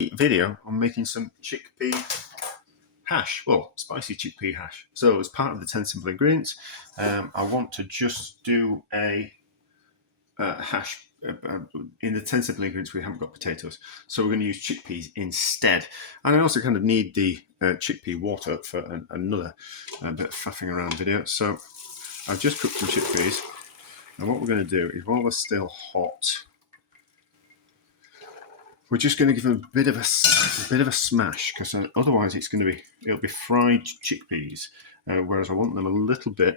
video on making some chickpea hash, well, spicy chickpea hash. So as part of the 10 simple ingredients, I want to just do a hash. In the 10 simple ingredients, we haven't got potatoes, so we're going to use chickpeas instead. And I also kind of need the chickpea water for another bit of faffing around video. So I've just cooked some chickpeas, and what we're going to do is, while they're still hot, we're just going to give them a bit of a smash, because otherwise it'll be fried chickpeas. Whereas I want them a little bit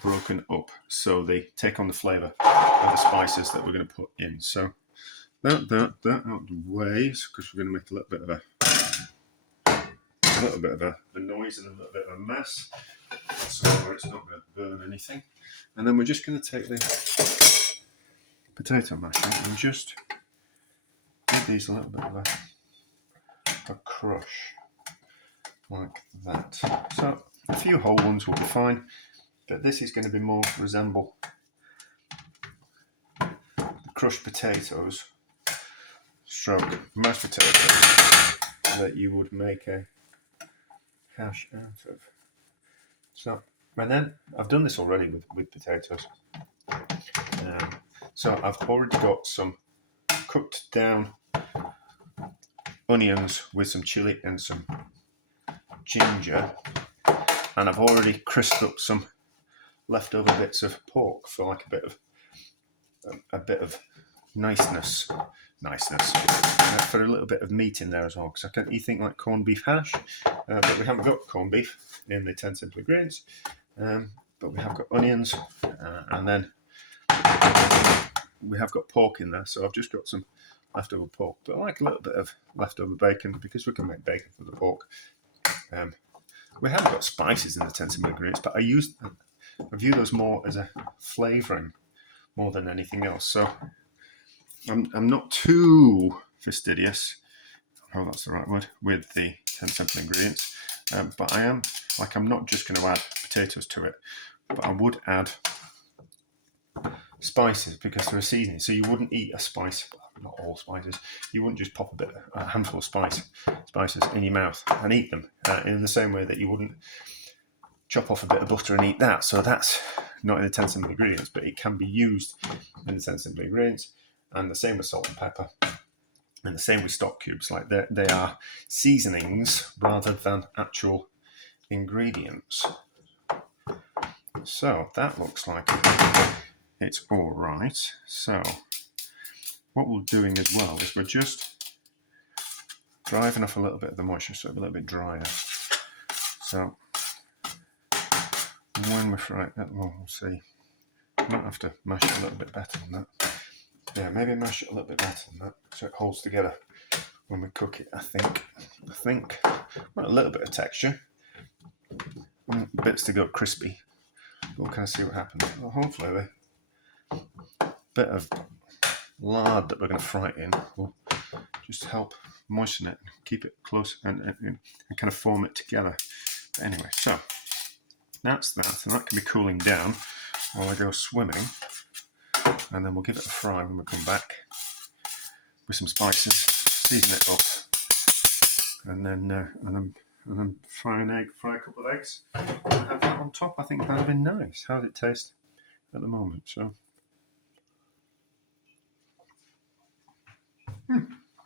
broken up, so they take on the flavour of the spices that we're going to put in. So that out of the way, because we're going to make a little bit of a noise and a little bit of a mess, so where it's not going to burn anything. And then we're just going to take the potato masher and just give these a little bit of a crush like that. So a few whole ones will be fine, but this is going to be more resemble the crushed potatoes stroke mashed potatoes that you would make a hash out of. So, and then I've done this already with potatoes. So I've already got some cooked down onions with some chili and some ginger, and I've already crisped up some leftover bits of pork for like a bit of niceness, for a little bit of meat in there as well, because I can't eat things like corned beef hash, but we haven't got corned beef in the 10 simple ingredients, but we have got onions, and then we have got pork in there, so I've just got some leftover pork, but I like a little bit of leftover bacon, because we can make bacon from the pork. We haven't got spices in the 10 simple ingredients, but I view those more as a flavouring more than anything else. So I'm not too fastidious, I hope that's the right word, with the 10 simple ingredients, but I'm not just going to add potatoes to it, but I would add spices, because they're a seasoning. So you wouldn't eat a spice, not all spices, you wouldn't just pop a handful of spices in your mouth and eat them in the same way that you wouldn't chop off a bit of butter and eat that. So that's not in the 10 simple ingredients, but it can be used in the 10 simple ingredients. And the same with salt and pepper, and the same with stock cubes. Like they are seasonings rather than actual ingredients. So that looks like it's all right. So what we're doing as well is we're just driving off a little bit of the moisture, so it's a little bit drier. So when we fry it, well, we'll see. I might have to mash it a little bit better than that. Yeah, maybe mash it a little bit better than that, so it holds together when we cook it. I think. Well, a little bit of texture, bits to go crispy. We'll kind of see what happens. Well, hopefully the bit of lard that we're going to fry it in will just help moisten it, keep it close, and kind of form it together. But anyway, so that's that, and that can be cooling down while I go swimming, and then we'll give it a fry when we come back with some spices, season it up, and then fry a couple of eggs, and have that on top. I think that'd be nice. How does it taste at the moment? So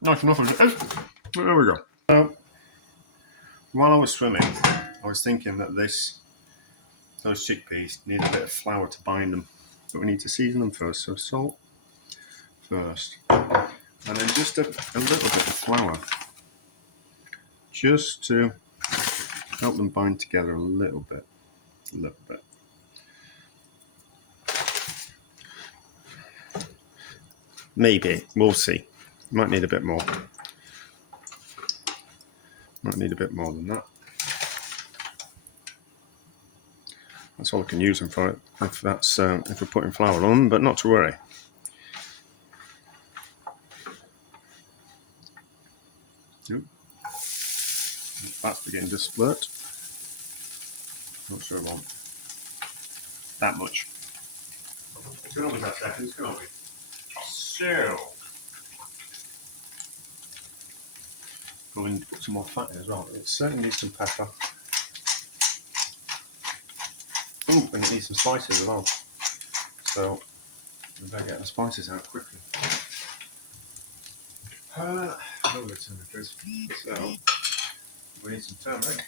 nice enough. There we go. So while I was swimming, I was thinking that those chickpeas need a bit of flour to bind them, but we need to season them first. So salt first, and then just a little bit of flour, just to help them bind together a little bit. Maybe, we'll see. Might need a bit more. Might need a bit more than that. That's all I can use them for. If we're putting flour on them, but not to worry. Yep. That's beginning to split. Not sure I want that much. It's going to be that seconds, can't we? So Probably need to put some more fat in as well. It certainly needs some pepper. Ooh, and it needs some spices as well. So we better get the spices out quickly. Over the temperatures. So we need some turmeric.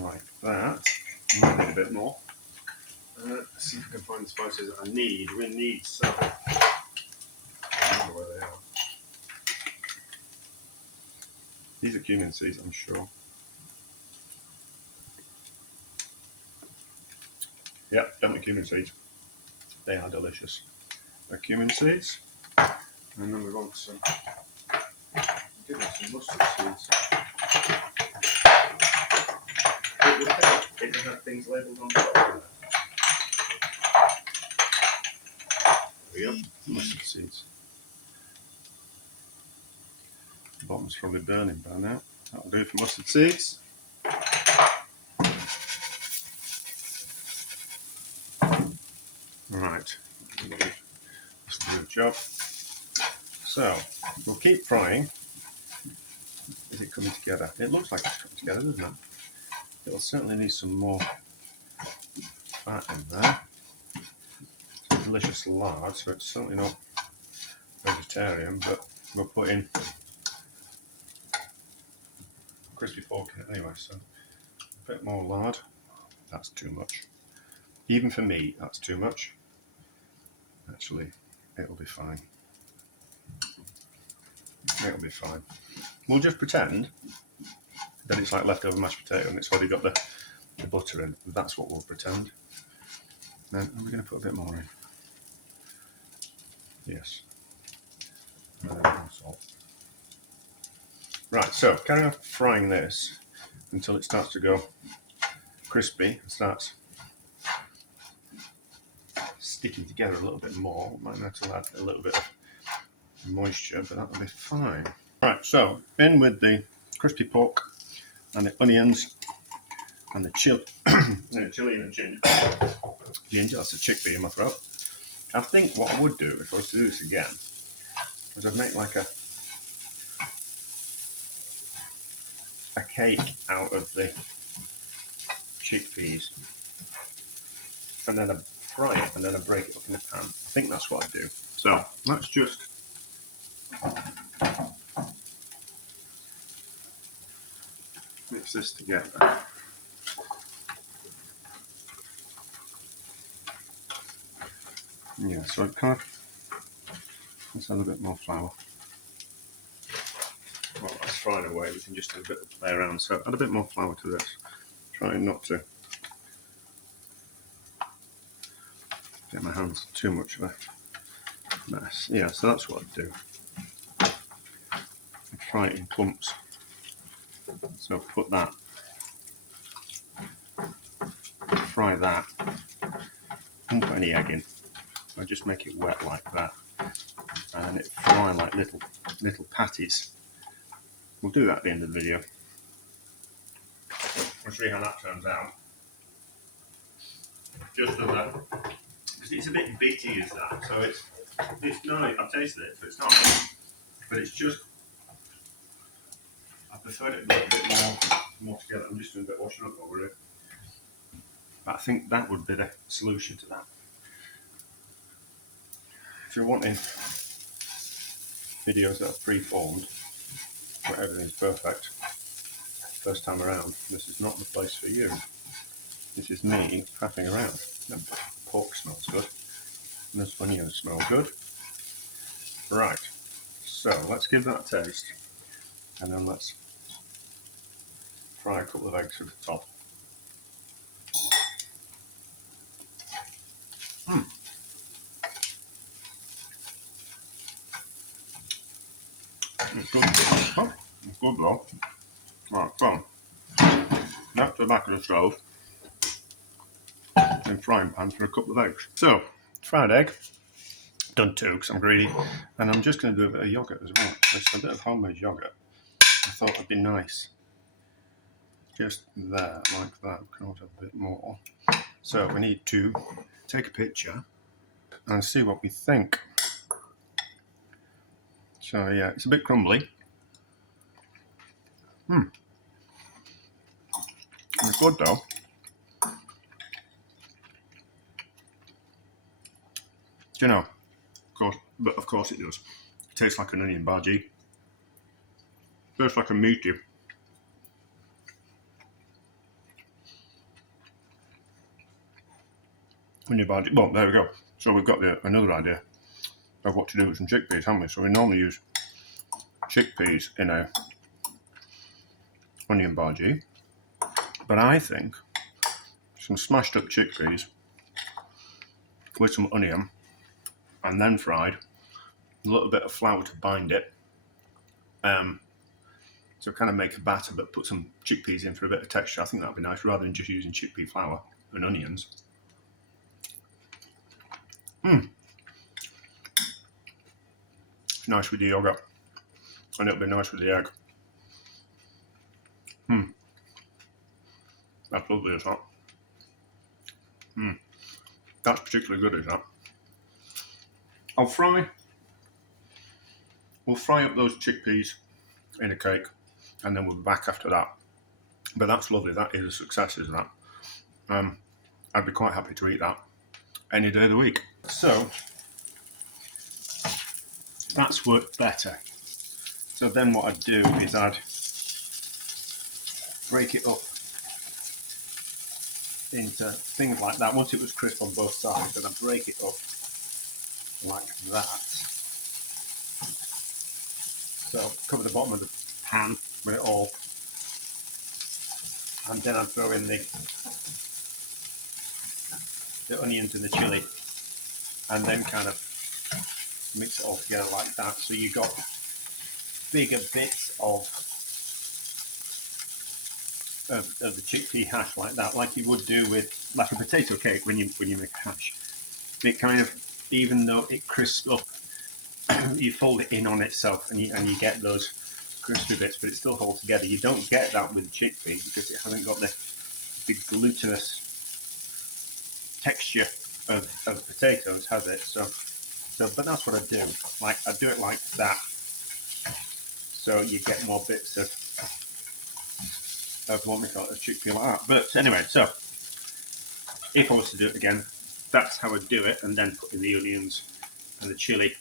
Like that. Might need a bit more. Let's see if we can find the spices that I need. We need some. I don't know where they are. These are cumin seeds, I'm sure. Yeah, definitely cumin seeds. They are delicious. They're cumin seeds. And then we want some, give us some mustard seeds. It would help if they had things labelled on top of it. There we go, mustard seeds. The bottom's probably burning by now. That'll do for mustard seeds. Right, that's a good job. So, we'll keep frying. Is it coming together? It looks like it's coming together, doesn't it? It'll certainly need some more fat in there. It's a delicious lard, so it's certainly not vegetarian, but we'll put in crispy pork in it anyway, so a bit more lard. That's too much. Even for me, that's too much. Actually, it'll be fine. It'll be fine. We'll just pretend that it's like leftover mashed potato and it's already got the butter in. That's what we'll pretend. Then we're going to put a bit more in. Yes. Salt. Right, so carry on frying this until it starts to go crispy and starts sticking together a little bit more. Might have to add a little bit of moisture, but that'll be fine. Right, so in with the crispy pork and the onions and the chili, chili and the ginger. Ginger, that's a chickpea in my throat. I think what I would do if I was to do this again is I'd make like a cake out of the chickpeas and then I fry it and then I break it up in the pan. I think that's what I'd do. So let's just mix this together. Yeah, so it kind of, let's add a bit more flour. Well, that's frying away, we can just do a bit of play around. So add a bit more flour to this. Trying not to get my hands too much of a mess. Yeah, so that's what I'd do. I'd fry it in clumps. So put that, fry that, don't put any egg in. I just make it wet like that. And it fry like little patties. We'll do that at the end of the video. We'll see how that turns out. Just as a, because it's a bit bitty as that, so it's nice. I've tasted it, so it's not, but it's just, I prefer it a little bit more together. I'm just doing a bit of washing up over it. But I think that would be the solution to that. If you're wanting videos that are pre-formed, where everything's perfect, first time around, this is not the place for you. This is me faffing around. The pork smells good, and the onions smell good. Right, so let's give that a taste, and then let's fry a couple of eggs at the top. It's good. Oh, it's good though. Right, so now to the back of the stove and frying pan for a couple of eggs. So, fried egg, done two because I'm greedy, and I'm just going to do a bit of yogurt as well. Just a bit of homemade yogurt. I thought it'd be nice. Just there, like that. We can always have a bit more. So we need to take a picture and see what we think. So yeah, it's a bit crumbly. It's good though. Do you know? Of course it does. It tastes like an onion bhaji. Tastes like a meaty. Onion bhaji. Well, there we go. So we've got another idea of what to do with some chickpeas, haven't we? So we normally use chickpeas in a onion bhaji, but I think some smashed up chickpeas with some onion and then fried, a little bit of flour to bind it, so kind of make a batter but put some chickpeas in for a bit of texture. I think that'd be nice rather than just using chickpea flour and onions. It's nice with the yogurt, and it'll be nice with the egg. That's lovely, is that? That's particularly good, is that? We'll fry up those chickpeas in a cake, and then we'll be back after that. But that's lovely. That is a success, is that? I'd be quite happy to eat that any day of the week. So that's worked better. So then what I'd do is I'd break it up into things like that. Once it was crisp on both sides, then I'd break it up like that. So cover the bottom of the pan with it all, and then I'd throw in the onions and the chilli, and then kind of mix it all together like that. So you got bigger bits of the chickpea hash like that, like you would do with like a potato cake when you make a hash. It kind of, even though it crisps up, you fold it in on itself, and you get those crispy bits, but it still holds together. You don't get that with chickpea because it hasn't got the big glutinous texture of potatoes, has it? So, but that's what I do. Like I do it like that, so you get more bits of what we call it, a chickpea like that. But anyway, so if I was to do it again, that's how I'd do it, and then put in the onions and the chilli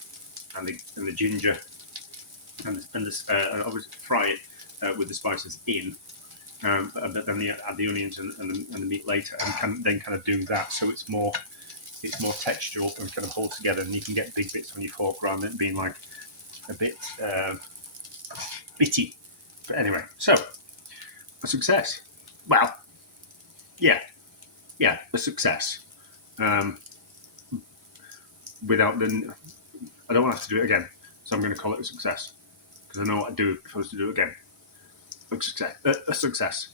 and the ginger and obviously fry it with the spices in. But then add the onions and the meat later, and then kind of do that, so it's more textural and kind of hold together, and you can get big bits on your fork rather than it being like a bit bitty. But anyway, so a success. Well, yeah, a success. Without the, I don't want to have to do it again, so I'm going to call it a success because I know what I'd do if I was to do it again. A success.